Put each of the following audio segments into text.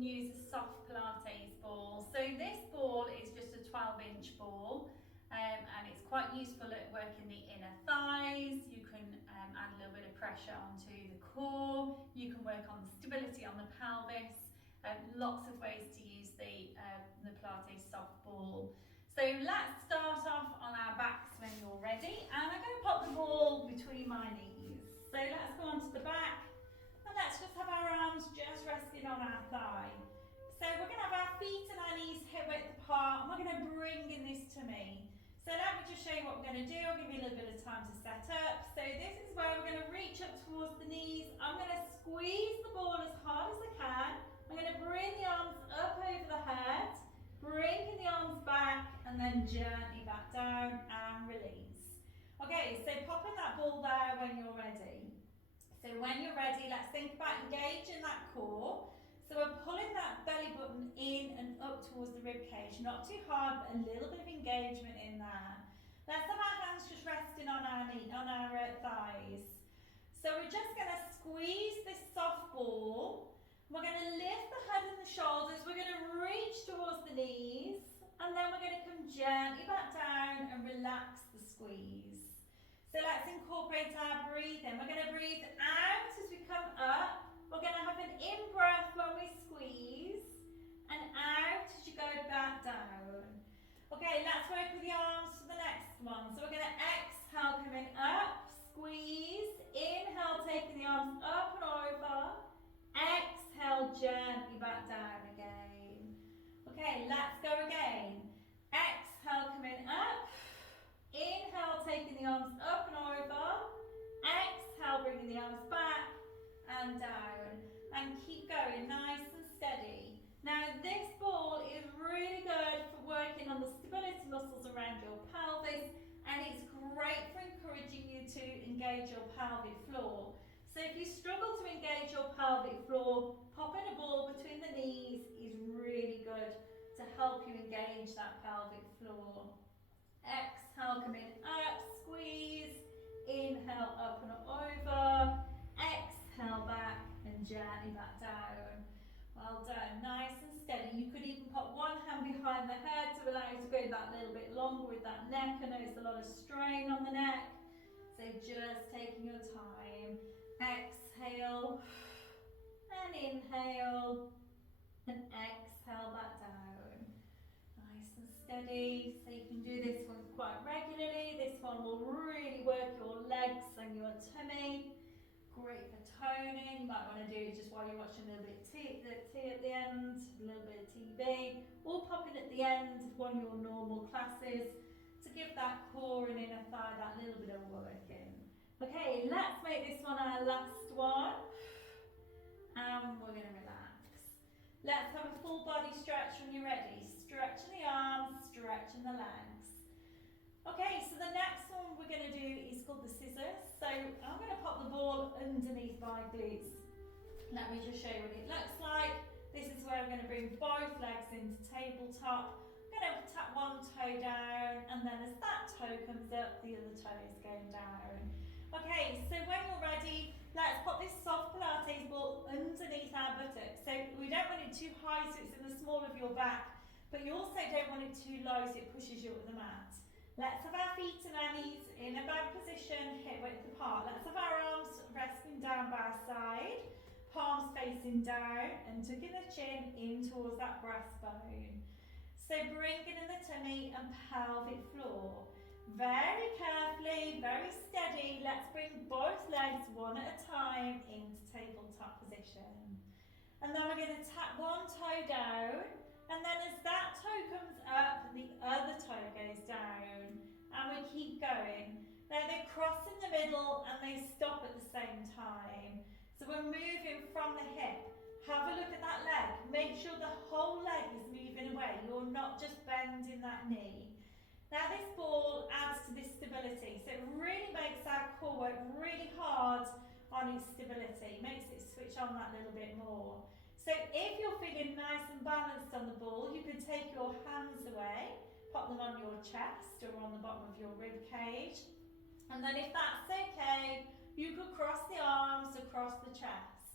can use a soft Pilates ball. So this ball is just a 12-inch ball, and it's quite useful at working the inner thighs. You can add a little bit of pressure onto the core. You can work on the stability on the pelvis. Lots of ways to use the Pilates soft ball. So let's start off on our backs when you're ready, and I'm going to pop the ball between my knees. So let's go onto the back, and let's just have our arms just resting on our thigh. So we're going to have our feet and our knees hip width apart, and we're going to bring in this tummy. So let me just show you what we're going to do. I'll give you a little bit of time to set up. So this is where we're going to reach up towards the knees. I'm going to squeeze the ball as hard as I can. I'm going to bring the arms up over the head, bringing the arms back, and then gently back down and release. Okay, so popping that ball there when you're ready. So when you're ready, let's think about engaging that core. So we're pulling that belly button in and up towards the rib cage. Not too hard, but a little bit of engagement in there. Let's have our hands just resting on our thighs. So we're just going to squeeze this soft ball. We're going to lift the head and the shoulders. We're going to reach towards the knees. And then we're going to come gently back down and relax the squeeze. So let's incorporate our breathing. We're going to breathe out as we come up. We're going to have an in-breath when we squeeze, and out as you go back down. Okay, let's work with the arms for the next one. So we're going to exhale, coming up, squeeze, inhale, taking the arms up and over, exhale, gently back down again. Okay, let's go again. Exhale, coming up, inhale, taking the arms up and over, exhale, bringing the arms back, and down, and keep going nice and steady. Now this ball is really good for working on the stability muscles around your pelvis, and it's great for encouraging you to engage your pelvic floor. So if you struggle to engage your pelvic floor, popping a ball between the knees is really good to help you engage that pelvic floor. Exhale, coming up, squeeze, inhale, up and over, exhale back and gently back down. Well done, nice and steady. You could even put one hand behind the head to allow you to go that little bit longer with that neck. I know it's a lot of strain on the neck, so just taking your time. Exhale and inhale and exhale back down. Nice and steady, so you can do this one quite regularly. This one will really work your legs and your tummy. Great for toning. You might want to do it just while you're watching a little bit of tea at the end, a little bit of TV, or pop it at the end of one of your normal classes to give that core and inner thigh that little bit of work in. Okay, let's make this one our last one, and we're going to relax. Let's have a full body stretch when you're ready. Stretching the arms, stretching the legs. Okay, so the next one we're going to do is called the scissors. So I'm going to pop the ball underneath my glutes. Let me just show you what it looks like. This is where we're going to bring both legs into tabletop. I'm going to tap one toe down, and then as that toe comes up, the other toe is going down. Okay, so when you're ready, let's pop this soft Pilates ball underneath our buttocks. So we don't want it too high so it's in the small of your back, but you also don't want it too low so it pushes you up the mat. Let's have our feet and our knees in a bad position, hip width apart. Let's have our arms resting down by our side, palms facing down, and tucking the chin in towards that breastbone. So bringing in the tummy and pelvic floor. Very carefully, very steady, let's bring both legs one at a time into tabletop position. And then we're going to tap one toe down, and then as that toe comes up, the other toe goes down, and we keep going. Now they cross in the middle and they stop at the same time. So we're moving from the hip. Have a look at that leg. Make sure the whole leg is moving away. You're not just bending that knee. Now this ball adds to this stability, so it really makes our core work really hard on its stability, makes it switch on that little bit more. So if you're feeling nice and balanced on the ball, you can take your hands away, pop them on your chest or on the bottom of your rib cage, and then if that's okay, you could cross the arms across the chest.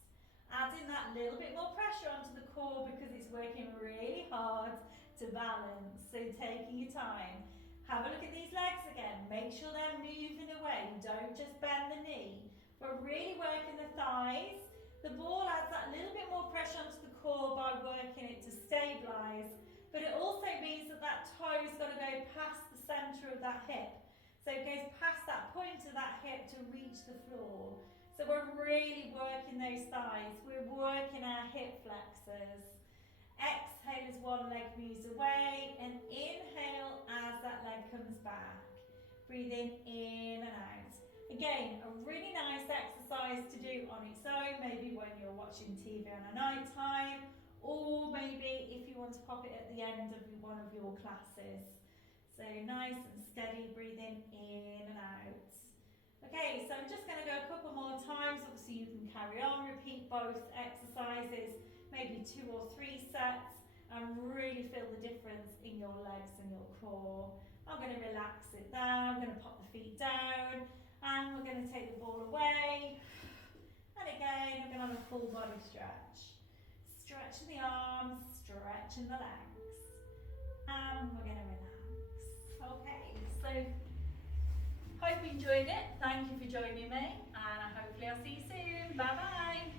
Adding that little bit more pressure onto the core because it's working really hard to balance. So taking your time. Have a look at these legs again. Make sure they're moving away. Don't just bend the knee, but really working the thighs. The ball adds that little bit more pressure onto the core by working it to stabilise, but it also means that that toe's got to go past the centre of that hip. So it goes past that point of that hip to reach the floor. So we're really working those thighs. We're working our hip flexors. Exhale as one leg moves away, and inhale as that leg comes back. Breathing in and out. Again, a really nice exercise to do on its own, maybe when you're watching TV on a night time, or maybe if you want to pop it at the end of one of your classes. So nice and steady breathing in and out. Okay, so I'm just going to go a couple more times. Obviously you can carry on, repeat both exercises, maybe 2 or 3 sets, and really feel the difference in your legs and your core. I'm going to relax it down, I'm going to pop the feet down, and we're going to take the ball away. And again, we're going to have a full body stretch. Stretching the arms, stretching the legs. And we're going to relax. Okay, so hope you enjoyed it. Thank you for joining me, and hopefully I'll see you soon. Bye bye.